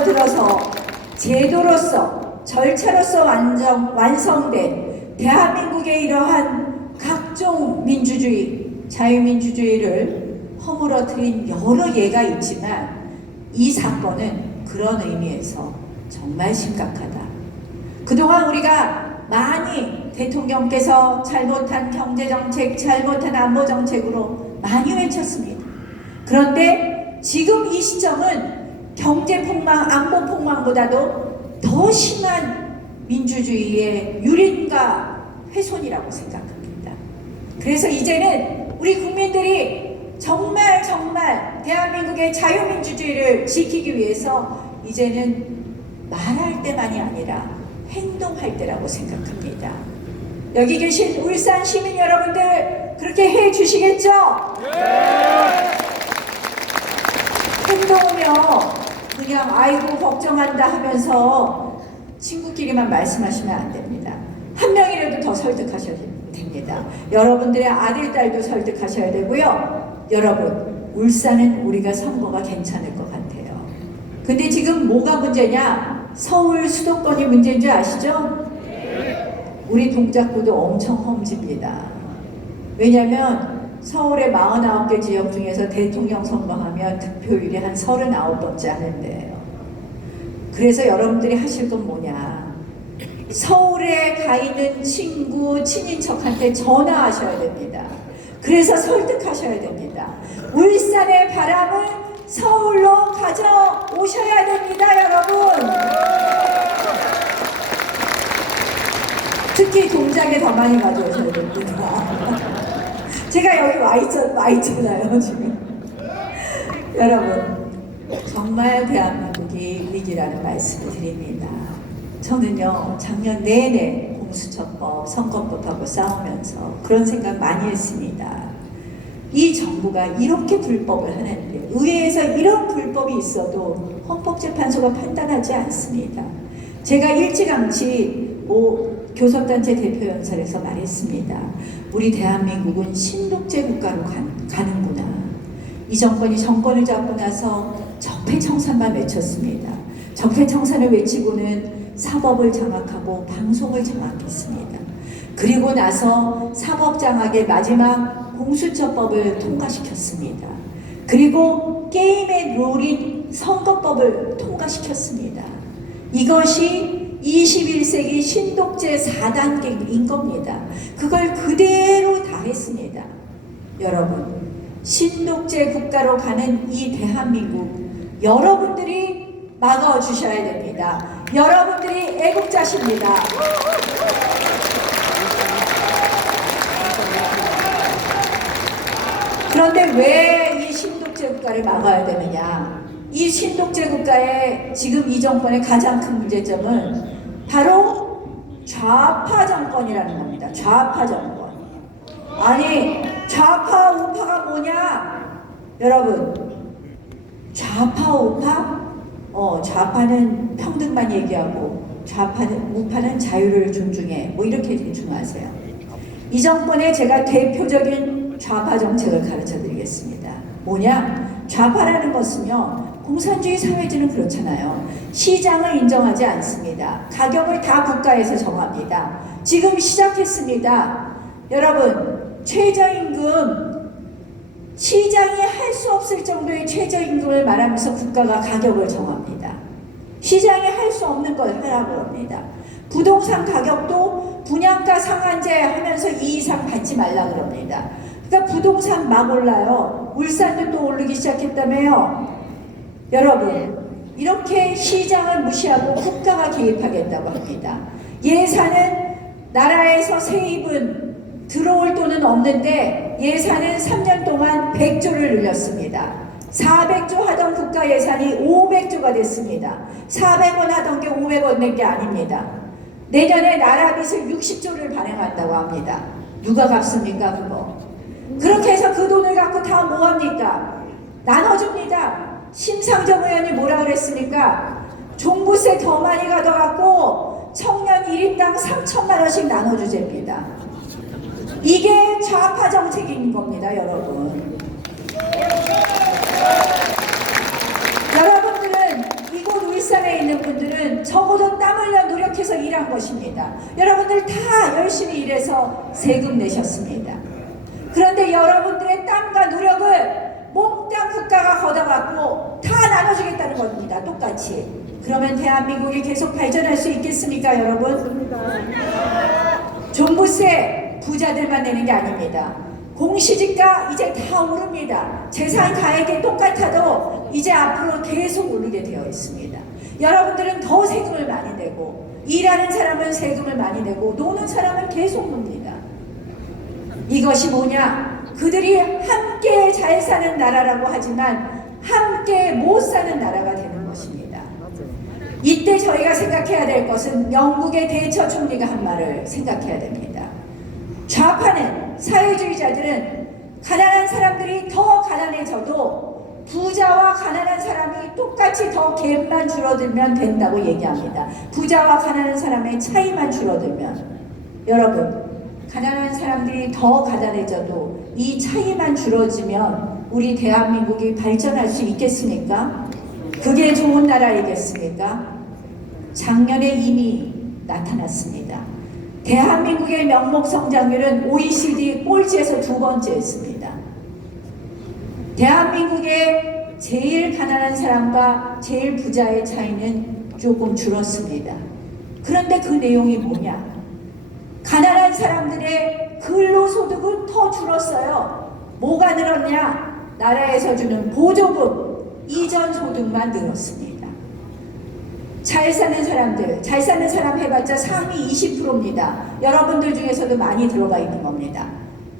달려들어서 제도로서 절차로서 완성된 대한민국의 이러한 각종 민주주의, 자유민주주의를 허물어뜨린 여러 예가 있지만 이 사건은 그런 의미에서 정말 심각하다. 그동안 우리가 많이 대통령께서 잘못한 경제정책, 잘못한 안보정책으로 많이 외쳤습니다. 그런데 지금 이 시점은 경제폭망, 안보폭망보다도 더 심한 민주주의의 유린과 훼손이라고 생각합니다. 그래서 이제는 우리 국민들이 정말 대한민국의 자유민주주의를 지키기 위해서 이제는 말할 때만이 아니라 행동할 때라고 생각합니다. 여기 계신 울산 시민 여러분들 그렇게 해 주시겠죠? 네! 행동하며 그냥 아이고 걱정한다 하면서 친구끼리만 말씀하시면 안 됩니다. 한 명이라도 더 설득하셔야 됩니다. 여러분들의 아들, 딸도 설득하셔야 되고요. 여러분, 울산은 우리가 선거가 괜찮을 것 같아요. 근데 지금 뭐가 문제냐? 서울 수도권이 문제인 줄 아시죠? 우리 동작구도 엄청 험집니다. 왜냐면 서울의 49개 지역 중에서 대통령 선거하면 득표율이 한 39번째 하는데요. 그래서 여러분들이 하실 건 뭐냐? 서울에 가 있는 친구, 친인척한테 전화하셔야 됩니다. 그래서 설득하셔야 됩니다. 울산의 바람을 서울로 가져오셔야 됩니다, 여러분. 특히 동작에 더 많이 가져오셔야 됩니다. 제가 여기 와 있잖아요, 지금. 여러분, 정말 대한민국이 위기라는 말씀을 드립니다. 저는요, 작년 내내 공수처법, 선거법하고 싸우면서 그런 생각 많이 했습니다. 이 정부가 이렇게 불법을 하는데 의회에서 이런 불법이 있어도 헌법재판소가 판단하지 않습니다. 제가 일찌감치 교섭단체 대표연설에서 말했습니다. 우리 대한민국은 신독재 국가로 가는구나. 이 정권이 정권을 잡고 나서 적폐청산만 외쳤습니다. 적폐청산을 외치고는 사법을 장악하고 방송을 장악했습니다. 그리고 나서 사법장악의 마지막 공수처법을 통과시켰습니다. 그리고 게임의 룰인 선거법을 통과시켰습니다. 이것이 21세기 신독재 4단계인 겁니다. 그걸 그대로 다 했습니다. 여러분, 신독재 국가로 가는 이 대한민국 여러분들이 막아주셔야 됩니다. 여러분들이 애국자십니다. 그런데 왜 이 신독재 국가를 막아야 되느냐? 이 신독재 국가의 지금 이 정권의 가장 큰 문제점은 바로 좌파 정권이라는 겁니다. 좌파 정권. 아니, 좌파 우파가 뭐냐? 여러분, 좌파 우파? 좌파는 평등만 얘기하고 우파는 자유를 존중해. 뭐 이렇게 존중하세요. 이 정권에 제가 대표적인 좌파 정책을 가르쳐 드리겠습니다. 뭐냐? 좌파라는 것은요, 공산주의 사회주의는 그렇잖아요. 시장을 인정하지 않습니다. 가격을 다 국가에서 정합니다. 지금 시작했습니다. 여러분, 최저임금, 시장이 할 수 없을 정도의 최저임금을 말하면서 국가가 가격을 정합니다. 시장이 할 수 없는 걸 하라고 합니다. 부동산 가격도 분양가 상한제 하면서 이 이상 받지 말라 그럽니다. 그러니까 부동산 막 올라요. 울산도 또 오르기 시작했다며요. 여러분, 이렇게 시장을 무시하고 국가가 개입하겠다고 합니다. 예산은 나라에서 세입은 들어올 돈은 없는데 예산은 3년 동안 100조를 늘렸습니다. 400조 하던 국가 예산이 500조가 됐습니다. 400원 하던 게 500원 낸 게 아닙니다. 내년에 나라 빚을 60조를 발행한다고 합니다. 누가 갚습니까, 그거? 그렇게 해서 그 돈을 갖고 다 뭐합니까? 나눠줍니다. 심상정 의원이 뭐라 그랬습니까? 종부세 더 많이 가져갖고 청년 1인당 3천만 원씩 나눠주제입니다. 이게 좌파 정책인 겁니다, 여러분. 여러분들은 이곳 울산 여러분들 다 열심히 일해서 세금 내셨습니다. 그런데 여러분들의 땀과 노력을 몽땅 국가가 걷어갖고 다 나눠주겠다는 겁니다. 똑같이. 그러면 대한민국이 계속 발전할 수 있겠습니까, 여러분? 종부세 부자들만 내는 게 아닙니다. 공시지가 이제 다 오릅니다. 재산 가액이 똑같아도 이제 앞으로 계속 오르게 되어 있습니다. 여러분들은 더 세금을 많이 내고, 일하는 사람은 세금을 많이 내고, 노는 사람은 계속 놉니다. 이것이 뭐냐? 그들이 함께 잘 사는 나라라고 하지만 함께 못 사는 나라가 되는 것입니다. 이때 저희가 생각해야 될 것은 영국의 대처 총리가 한 말을 생각해야 됩니다. 좌파는, 사회주의자들은 가난한 사람들이 더 가난해져도 부자와 가난한 사람이 똑같이 더 갭만 줄어들면 된다고 얘기합니다. 부자와 가난한 사람의 차이만 줄어들면. 여러분, 가난한 사람들이 더 가난해져도 이 차이만 줄어지면 우리 대한민국이 발전할 수 있겠습니까? 그게 좋은 나라이겠습니까? 작년에 이미 나타났습니다. 대한민국의 명목 성장률은 OECD 꼴찌에서 2번째였습니다. 대한민국의 제일 가난한 사람과 제일 부자의 차이는 조금 줄었습니다. 그런데 그 내용이 뭐냐? 가난한 사람들의 근로소득은 더 줄었어요. 뭐가 늘었냐? 나라에서 주는 보조금, 이전 소득만 늘었습니다. 잘 사는 사람 해봤자 상위 20%입니다. 여러분들 중에서도 많이 들어가 있는 겁니다.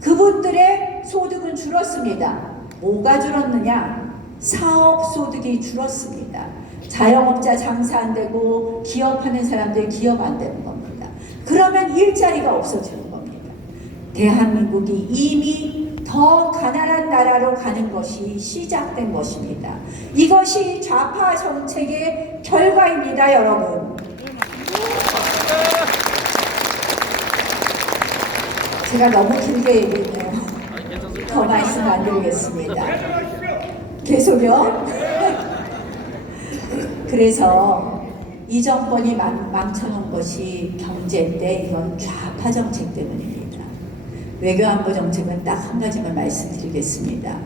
그분들의 소득은 줄었습니다. 뭐가 줄었느냐? 사업소득이 줄었습니다. 자영업자 장사 안 되고 기업하는 사람들 기업 안 되는 겁니다. 그러면 일자리가 없어지는 겁니다. 대한민국이 이미 더 가난한 나라로 가는 것이 시작된 것입니다. 이것이 좌파 정책의 결과입니다, 여러분. 제가 너무 길게 얘기했네요. 더 말씀 안 드리겠습니다. 계속요? 그래서 이 정권이 망쳐놓은 것이 경제인데 이건 좌파 정책 때문입니다. 외교안보 정책은 딱 한 가지만 말씀드리겠습니다.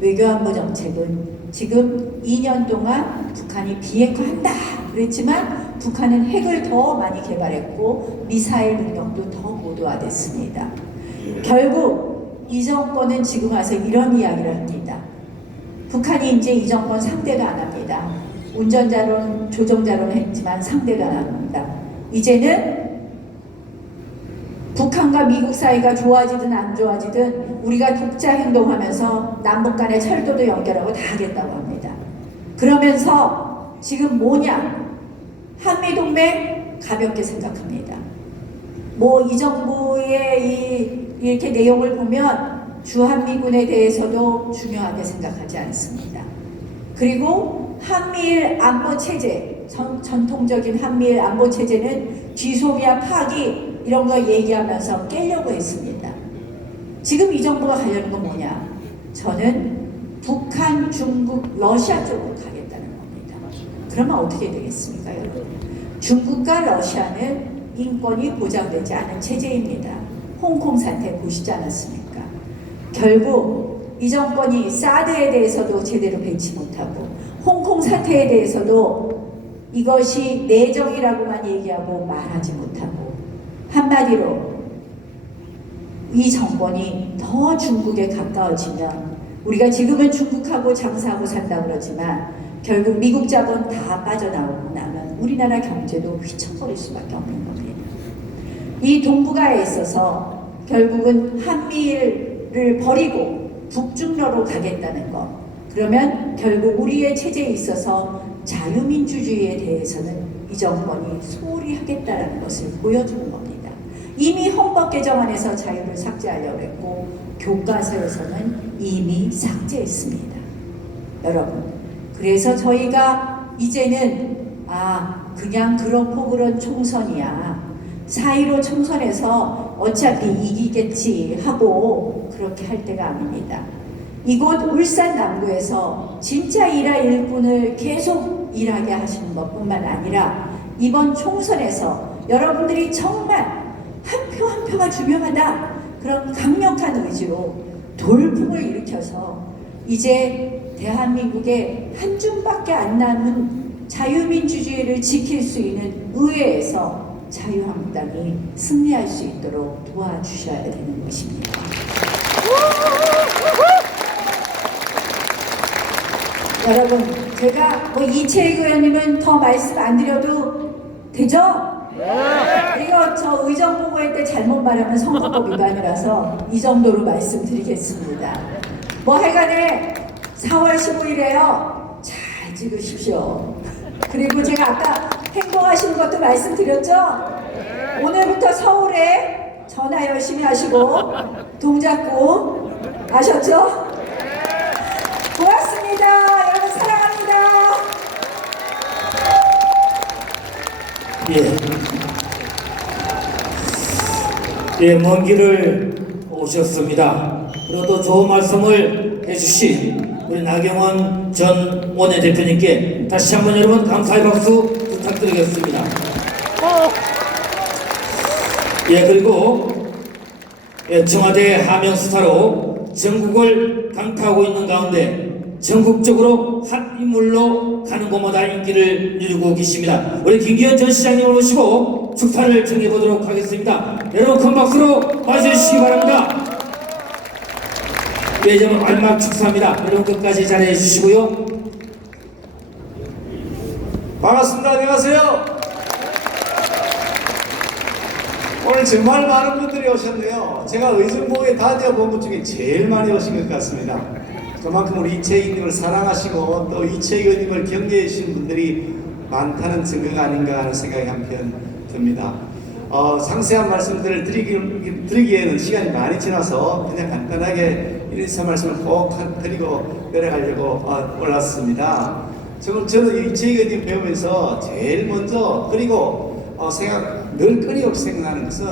외교안보 정책은 지금 2년 동안 북한이 비핵화한다 그랬지만 북한은 핵을 더 많이 개발했고 미사일 능력도 더 고도화됐습니다. 결국 이 정권은 지금 와서 이런 이야기를 합니다. 북한이 이제 이 정권 상대가 안 합니다. 운전자론 조종자론 했지만 상대가 안 합니다. 이제는 북한과 미국 사이가 좋아지든 안 좋아지든 우리가 독자 행동하면서 남북 간의 철도도 연결하고 다 하겠다고 합니다. 그러면서 지금 뭐냐? 한미동맹 가볍게 생각합니다. 뭐 이 정부의 이렇게 내용을 보면 주한미군에 대해서도 중요하게 생각하지 않습니다. 그리고 한미일 안보체제, 전통적인 한미일 안보체제는 쥐소미아 파기 이런 거 얘기하면서 깨려고 했습니다. 지금 이 정부가 가려는 건 뭐냐? 저는 북한, 중국, 러시아 쪽으로 가겠다는 겁니다. 그러면 어떻게 되겠습니까, 여러분? 중국과 러시아는 인권이 보장되지 않은 체제입니다. 홍콩 사태 보시지 않았습니까? 결국 이 정권이 사드에 대해서도 제대로 배치 못하고 홍콩 사태에 대해서도 이것이 내정이라고만 얘기하고 말하지 못하고 한마디로 이 정권이 더 중국에 가까워지면 우리가 지금은 중국하고 장사하고 산다고 그러지만 결국 미국 자본 다 빠져나오고 나면 우리나라 경제도 휘청거릴 수밖에 없는 겁니다. 이 동북아에 있어서 결국은 한미일을 버리고 북중러로 가겠다는 것. 그러면 결국 우리의 체제에 있어서 자유민주주의에 대해서는 이 정권이 소홀히 하겠다는 것을 보여주는 겁니다. 이미 헌법 개정안에서 자유를 삭제하려고 했고 교과서에서는 이미 삭제했습니다. 여러분, 그래서 저희가 이제는 그냥 그렇고 그런 총선이야. 4.15 총선에서 어차피 이기겠지 하고 그렇게 할 때가 아닙니다. 이곳 울산 남구에서 진짜 일할 일꾼을 계속 일하게 하시는 것뿐만 아니라 이번 총선에서 여러분들이 정말 한 표 한 표가 중요하다. 그런 강력한 의지로 돌풍을 일으켜서 이제 대한민국에 한 줌밖에 안 남은 자유민주주의를 지킬 수 있는 의회에서 자유한국당이 승리할 수 있도록 도와주셔야 되는 것입니다. 여러분, 제가 이채익 의원님은 더 말씀 안 드려도 되죠? 이거 저 의정보고회 때 잘못 말하면 선거법 위반이라서 이 정도로 말씀드리겠습니다. 하여간에 4월 15일에요. 잘 찍으십시오. 그리고 제가 아까 행동하시는 것도 말씀드렸죠? 오늘부터 서울에 전화 열심히 하시고 동작구 아셨죠? 고맙습니다. 여러분 사랑합니다. 먼 길을 오셨습니다. 그리고 또 좋은 말씀을 해주신 우리 나경원 전 원내대표님께 다시 한번 여러분 감사의 박수 부탁드리겠습니다. 그리고 청와대 하명 수사로 전국을 강타하고 있는 가운데 전국적으로 한 인물로 가는 곳마다 인기를 누리고 계십니다. 우리 김기현 전 시장님을 모시고 축사를 정해보도록 하겠습니다. 여러분 큰 박수로 맞이해주시기 바랍니다. 정말 마지막 축사입니다. 여러분 끝까지 잘해 주시고요. 반갑습니다. 안녕하세요. 오늘 정말 많은 분들이 오셨네요. 제가 의정부에 다녀본 것 중에 제일 많이 오신 것 같습니다. 그만큼 우리 이채익님을 사랑하시고 또 이채익 의원님을 경계해 주신 분들이 많다는 증거가 아닌가 하는 생각이 한편 듭니다. 상세한 말씀들을 드리기에는 시간이 많이 지나서 그냥 간단하게 인사 말씀을 꼭 드리고 내려가려고 올랐습니다. 저는 이채익 의원님 배우면서 제일 먼저 그리고 늘 끊임없이 생각나는 것은